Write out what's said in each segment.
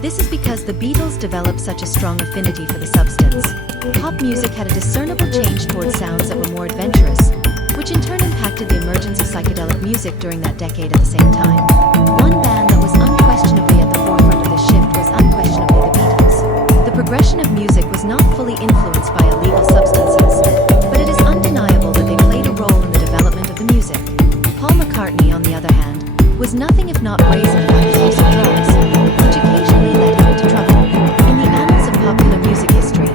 This is because the Beatles developed such a strong affinity for the substance. Pop music had a discernible change towards sounds that were more adventurous, which in turn impacted the emergence of psychedelic music during that decade at the same time. One band that was unquestionably at the forefront of this shift was unquestionably the Beatles. The progression of music was not fully influenced by illegal substances, but it is undeniable that they played a role in the development of the music. Paul McCartney, on the other hand, was nothing if not brazen about his use of drugs, which occasionally led him into trouble. In the annals of popular music history,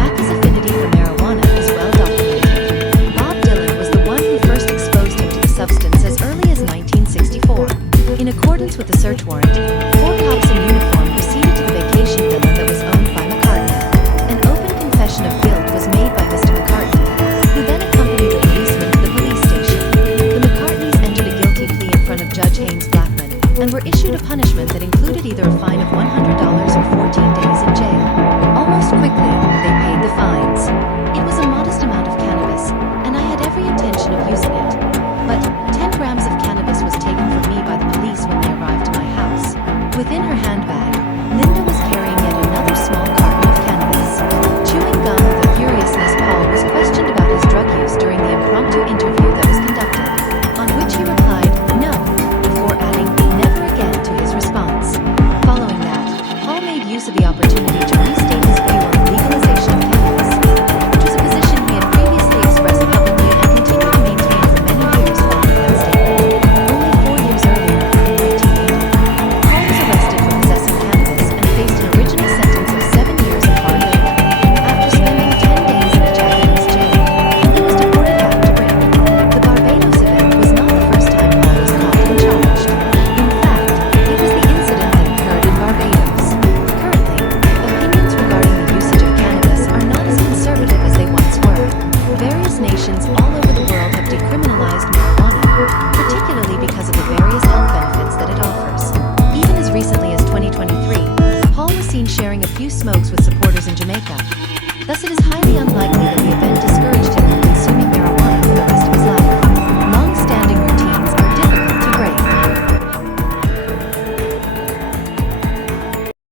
Macca's affinity for marijuana is well documented. Bob Dylan was the one who first exposed him to the substance as early as 1964. In accordance with the search warrant, 4 cops in uniform proceeded to the vacation villa that was owned by McCartney. An open confession of guilt was made by Mr. McCartney, who then accompanied the policeman to the police station. The McCartneys entered a guilty plea in front of Judge Haynes Blackman and were issued a punishment that included either a fine of